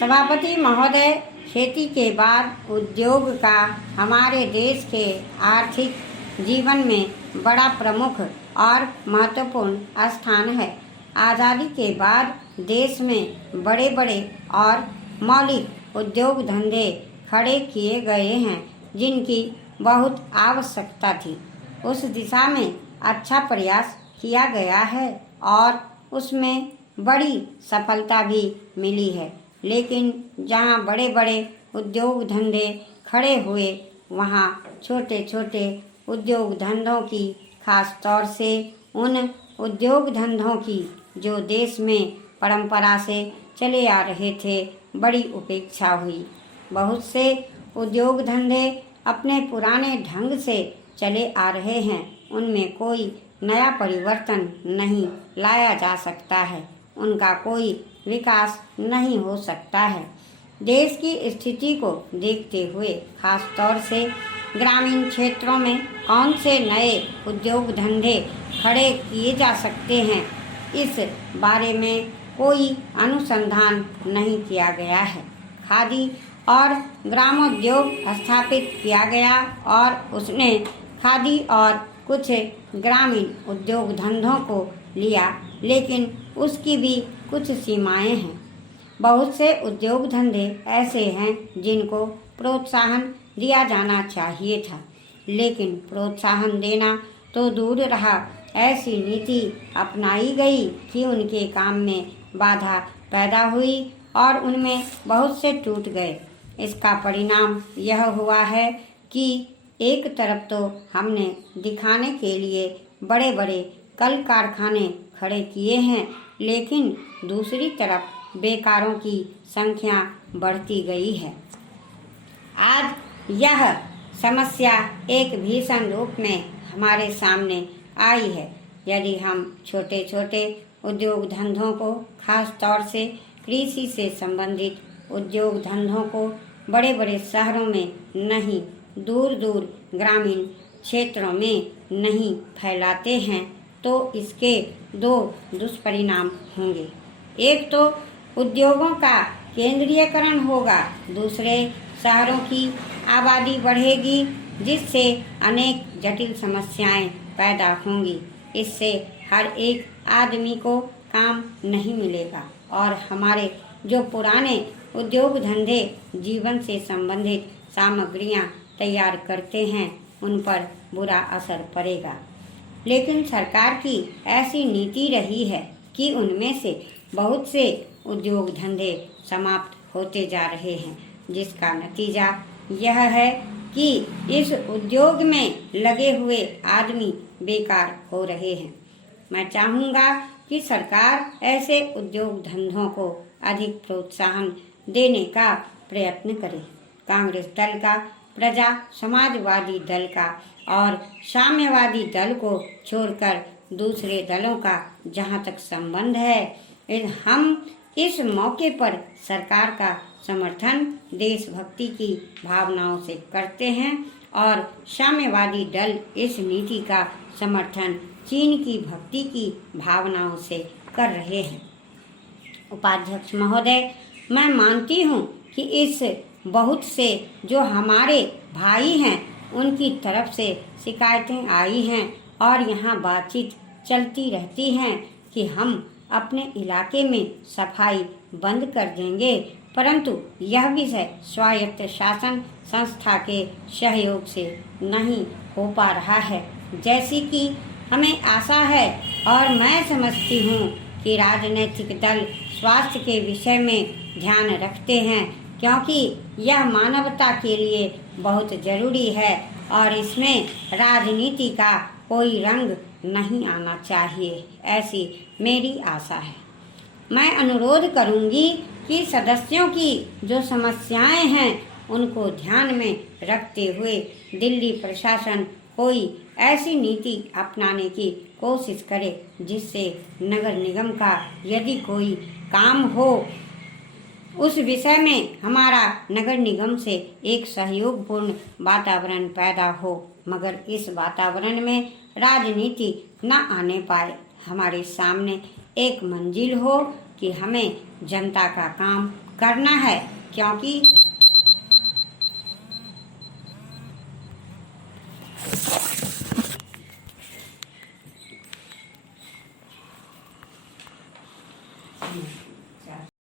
सभापति महोदय, खेती के बाद उद्योग का हमारे देश के आर्थिक जीवन में बड़ा प्रमुख और महत्वपूर्ण स्थान है। आज़ादी के बाद देश में बड़े बड़े और मौलिक उद्योग धंधे खड़े किए गए हैं, जिनकी बहुत आवश्यकता थी। उस दिशा में अच्छा प्रयास किया गया है और उसमें बड़ी सफलता भी मिली है। लेकिन जहाँ बड़े बड़े उद्योग धंधे खड़े हुए, वहाँ छोटे छोटे उद्योग धंधों की, खास तौर से उन उद्योग धंधों की जो देश में परंपरा से चले आ रहे थे, बड़ी उपेक्षा हुई। बहुत से उद्योग धंधे अपने पुराने ढंग से चले आ रहे हैं, उनमें कोई नया परिवर्तन नहीं लाया जा सकता है, उनका कोई विकास नहीं हो सकता है। देश की स्थिति को देखते हुए खास तौर से ग्रामीण क्षेत्रों में कौन से नए उद्योग धंधे खड़े किए जा सकते हैं, इस बारे में कोई अनुसंधान नहीं किया गया है। खादी और ग्रामोद्योग स्थापित किया गया और उसने खादी और कुछ ग्रामीण उद्योग धंधों को लिया, लेकिन उसकी भी कुछ सीमाएं हैं। बहुत से उद्योग धंधे ऐसे हैं जिनको प्रोत्साहन दिया जाना चाहिए था, लेकिन प्रोत्साहन देना तो दूर रहा, ऐसी नीति अपनाई गई कि उनके काम में बाधा पैदा हुई और उनमें बहुत से टूट गए। इसका परिणाम यह हुआ है कि एक तरफ तो हमने दिखाने के लिए बड़े बड़े कल कारखाने खड़े किए हैं, लेकिन दूसरी तरफ बेकारों की संख्या बढ़ती गई है। आज यह समस्या एक भीषण रूप में हमारे सामने आई है। यदि हम छोटे छोटे उद्योग धंधों को, खास तौर से कृषि से संबंधित उद्योग धंधों को बड़े बड़े शहरों में नहीं, दूर दूर ग्रामीण क्षेत्रों में नहीं फैलाते हैं, तो इसके दो दुष्परिणाम होंगे। एक तो उद्योगों का केंद्रीयकरण होगा, दूसरे शहरों की आबादी बढ़ेगी, जिससे अनेक जटिल समस्याएं पैदा होंगी। इससे हर एक आदमी को काम नहीं मिलेगा और हमारे जो पुराने उद्योग धंधे जीवन से संबंधित सामग्रियां तैयार करते हैं, उन पर बुरा असर पड़ेगा। लेकिन सरकार की ऐसी नीति रही है कि उनमें से बहुत से उद्योग धंधे समाप्त होते जा रहे हैं, जिसका नतीजा यह है कि इस उद्योग में लगे हुए आदमी बेकार हो रहे हैं। मैं चाहूँगा कि सरकार ऐसे उद्योग धंधों को अधिक प्रोत्साहन देने का प्रयत्न करे। कांग्रेस दल का, प्रजा समाजवादी दल का और साम्यवादी दल को छोड़कर दूसरे दलों का जहां तक संबंध है, हम इस मौके पर सरकार का समर्थन देशभक्ति की भावनाओं से करते हैं और साम्यवादी दल इस नीति का समर्थन चीन की भक्ति की भावनाओं से कर रहे हैं। उपाध्यक्ष महोदय, मैं मानती हूँ कि इस बहुत से जो हमारे भाई हैं, उनकी तरफ से शिकायतें आई हैं और यहाँ बातचीत चलती रहती हैं कि हम अपने इलाके में सफाई बंद कर देंगे, परंतु यह विषय स्वायत्त शासन संस्था के सहयोग से नहीं हो पा रहा है, जैसी कि हमें आशा है। और मैं समझती हूँ कि राजनीतिक दल स्वास्थ्य के विषय में ध्यान रखते हैं, क्योंकि यह मानवता के लिए बहुत जरूरी है और इसमें राजनीति का कोई रंग नहीं आना चाहिए, ऐसी मेरी आशा है। मैं अनुरोध करूंगी कि सदस्यों की जो समस्याएं हैं, उनको ध्यान में रखते हुए दिल्ली प्रशासन कोई ऐसी नीति अपनाने की कोशिश करे जिससे नगर निगम का यदि कोई काम हो, उस विषय में हमारा नगर निगम से एक सहयोगपूर्ण वातावरण पैदा हो, मगर इस वातावरण में राजनीति न आने पाए। हमारे सामने एक मंजिल हो कि हमें जनता का काम करना है, क्योंकि